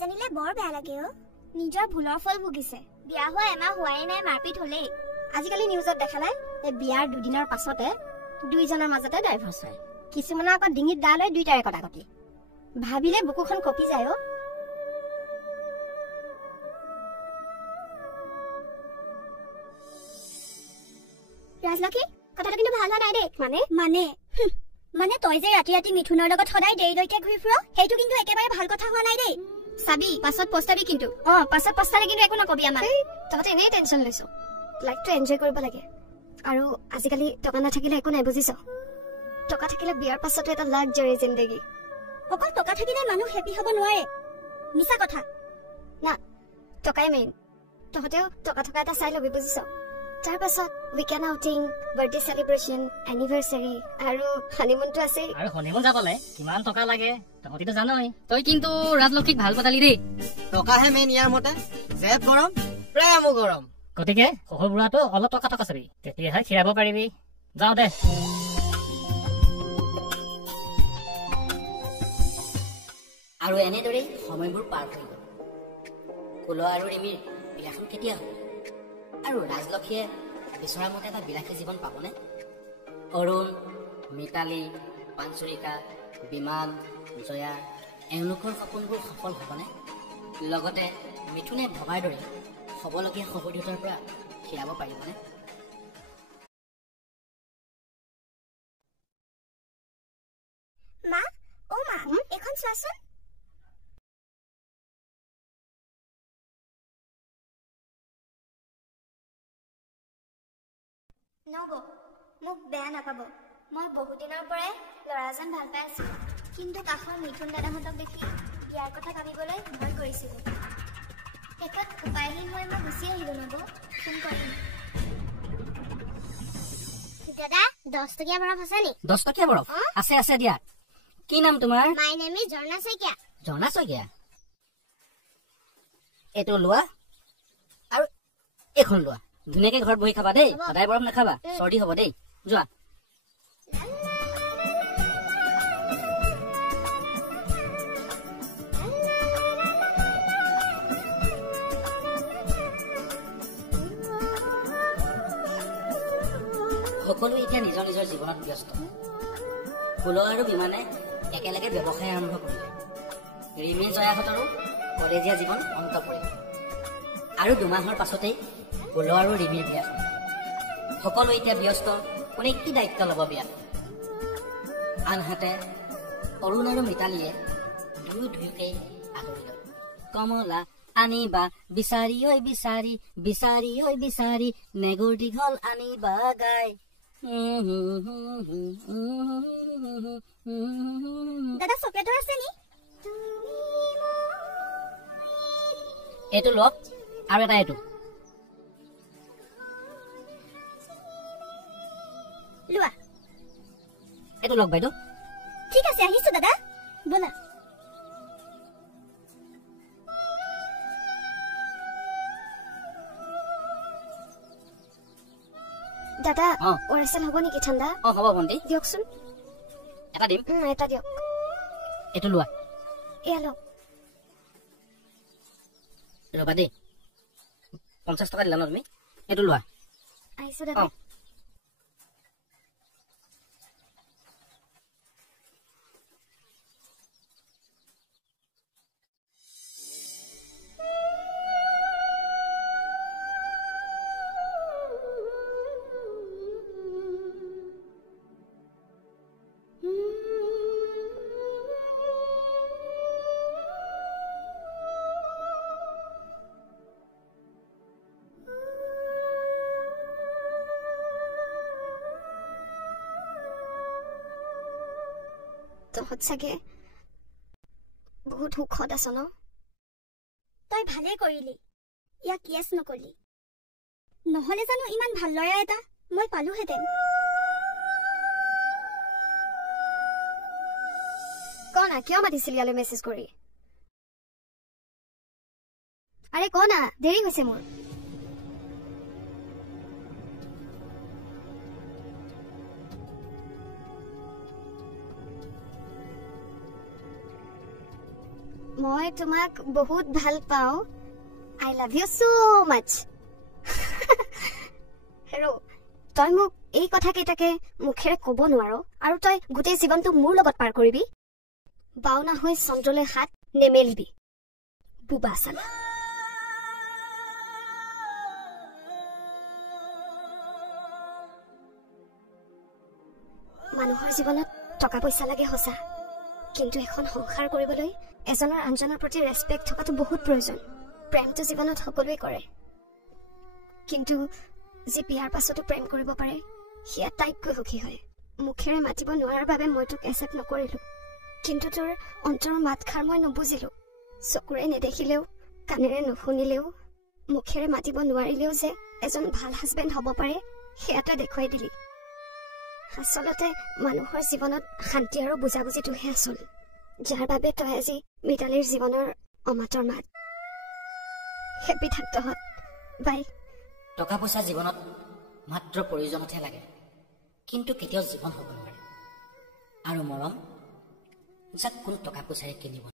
জানিলে বৰ বেয়া লাগে অ নিজৰ ভুলৰ ফল ভুগিছে বিয়া হোৱা এমাহ হোৱাই নাই মাৰপিট হলেই আজিকালি নিউজত দেখা নাই এই বিয়াৰ দুদিনৰ পাছতে দুইজনৰ মাজতে ডাইভৰ্চ হয় কিছুমানৰ আকৌ ডিঙিত দা লৈ দুইটাৰে কটাকটি ভাবিলে বুকুখন কপি যায় অ ৰাজলক্ষী কথাটো কিন্তু ভাল হোৱা নাই দেই মানে তই যে ৰাতি ৰাতি মিথুনৰ লগত সদায় দেৰিলৈকে ঘূৰি ফুৰ সেইটো কিন্তু একেবাৰে ভাল কথা হোৱা নাই দেই চাবি পাছত পস্তাবি কিন্তু পাছত পস্তালে কিন্তু একো নকবি আমাক তহঁতে এনেই টেনশ্যন লৈছ লাইফটো এনজয় কৰিব লাগে আৰু আজিকালি টকা নাথাকিলে একো নাই বুজিছ টকা থাকিলে বিয়াৰ পাছতো এটা লাক্সাৰি জিন্দগী অকল টকা থাকিলে মানুহ হেপী হ'ব নোৱাৰে মিছা কথা না টকাই মেইন তহঁতেও টকা থকা এটা চাই ল'বি বুজিছ তাৰ পাছত weekend outing birthday celebration anniversary আৰু হানিমুনটো আছে আৰু হানিমুন যাবলৈ কিমান টকা লাগে তহঁতিতো জানই তই কিন্তু ৰাজলক্ষীক ভাল পতালি দেই টকাহে মেইন ইয়াৰ মতে জেব গৰম প্ৰেমো গৰম গতিকে শহুৰ বুঢ়াটো অলপ টকা চাবি তেতিয়াহে খীৰাব পাৰিবি যাওঁ দে আৰু এনেদৰেই সময়বোৰ পাৰ হৈ গ'ল কুল আৰু ৰিমিৰ বিয়াখন কেতিয়া হ'ব আৰু ৰাজলক্ষীয়ে বিচৰা মতে এটা বিলাসী জীৱন পাবনে অৰুণ মিতালী পাঞ্চুৰিকা বিমান জয়া এওঁলোকৰ সপোনবোৰ সফল হ'বনে লগতে মিথুনে ভবাৰ দৰে হ'বলগীয়া শহুৰ দেউতাৰ পৰা খীৰাব পাৰিবনে মা এখন চোৱাচোন নব মোক বেয়া নাপাব মই বহুত দিনৰ পৰাই ল'ৰাজন ভাল পাই আছিলো কিন্তু কাষৰ মিথুন দাদাহঁতক দেখি ইয়াৰ কথা ভাবিবলৈ ভয় কৰিছিলো শেষত উপায়হীন হৈ মই গুচি আহিলো নব ফোন কৰিম দাদা 10 টকীয়া বৰফ আছে নি 10 টকীয়া বৰফ আছে আছে দিয়া কি নাম তোমাৰ মাই নেম ইজ ঝৰ্ণা শইকীয়া এইটো লোৱা আৰু এখন লোৱা ধুনীয়াকে ঘৰত বহি খাবা দেই সদায় বৰফ নাখাবা চৰ্দি হ'ব দেই যোৱা সকলো এতিয়া নিজৰ নিজৰ জীৱনত ব্যস্ত কুল আৰু বিমানে একেলগে ব্যৱসায় আৰম্ভ কৰিলে ৰিমি জয়াহঁতৰো কলেজীয়া জীৱন অন্ত পৰিল আৰু 2 মাহৰ পাছতেই কুল আৰু ৰিমিৰ বিয়াখন সকলো এতিয়া ব্যস্ত কোনে কি দায়িত্ব ল'ব বিয়াত আনহাতে অৰুণ আৰু মিতালীয়ে দুয়োকে আদৰি লয় কমলা আনিবা বিচাৰি ঐ বিচাৰি বিচাৰি ঐ বিচাৰি নেগুৰ দীঘল আনিবা গাই দাদা চকলেটৰ আছে নি এইটো লওক আৰু এটা এইটো লোৱা এইটো লওক বাইদেউ ঠিক আছে আহিছো দাদা বলা দাদা ওৰেচেল হ'ব নেকি ঠাণ্ডা হ'ব ভণ্টি দিয়কচোন এটা দিম এটা দিয়ক এইটো লোৱা এয়া লওক ৰবা দেই 50 টকা দিলা ন তুমি এইটো লোৱা আহিছো দাদা তহঁত চাগে বহুত সুখত আছ ন তই ভালে কৰিলি ইয়াক ইয়েছ নকলি নহলে জানো ইমান ভাল ল'ৰা এটা মই পালোহেঁতেন কনা কিয় মাতিছিলি ইয়ালৈ মেছেজ কৰি আৰে কনা দেৰি হৈছে মোৰ মই তোমাক বহুত ভাল পাওঁ আই লাভ ইউ সো মাচ হেৰো তই মোক এই কথা কেইটাকে মুখেৰে ক'ব নোৱাৰ আৰু তই গোটেই জীৱনটো মোৰ লগত পাৰ কৰিবি বাওনা হৈ চন্দ্ৰলৈ হাত নেমেলিবি বুবা চালা মানুহৰ জীৱনত টকা পইচা লাগে সঁচা কিন্তু এখন সংসাৰ কৰিবলৈ এজনৰ আনজনৰ প্ৰতি ৰেসপেক্ট থকাটো বহুত প্ৰয়োজন প্ৰেমটো জীৱনত সকলোৱে কৰে কিন্তু যে বিয়াৰ পাছতো প্ৰেম কৰিব পাৰে সি আটাইতকৈ সুখী হয় মুখেৰে মাতিব নোৱাৰাৰ বাবে মই তোক একচেপ্ট নকৰিলো কিন্তু তোৰ অন্তৰৰ মাতখাৰ মই নুবুজিলো চকুৰে নেদেখিলেও কাণেৰে নুশুনিলেও মুখেৰে মাতিব নোৱাৰিলেও যে এজন ভাল হাজবেণ্ড হ'ব পাৰে সেয়াতে দেখুৱাই দিলি আচলতে মানুহৰ জীৱনত শান্তি আৰু বুজাবুজিটোহে আচল যাৰ বাবে তই আজি মিতালীৰ জীৱনৰ অমাতৰ মাত হেপী থাক তহঁত বাই টকা পইচা জীৱনত মাত্ৰ প্ৰয়োজনতহে লাগে কিন্তু কেতিয়াও জীৱন হ'ব নোৱাৰে আৰু মৰম যাক কোনো টকা পইচাৰে কিনিব